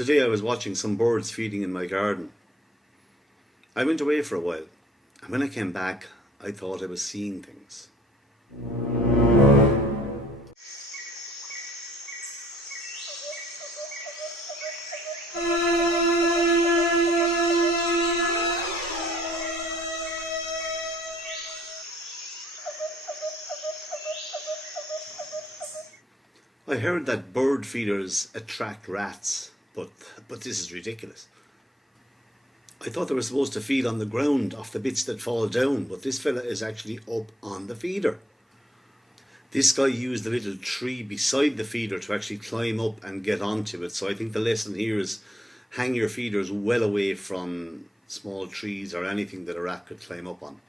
Today I was watching some birds feeding in my garden. I went away for a while, and when I came back, I thought I was seeing things. I heard that bird feeders attract rats, but this is ridiculous. I thought they were supposed to feed on the ground off the bits that fall down, but this fella is actually up on the feeder. This guy used the little tree beside the feeder to actually climb up and get onto it. So I think the lesson here is hang your feeders well away from small trees or anything that a rat could climb up on.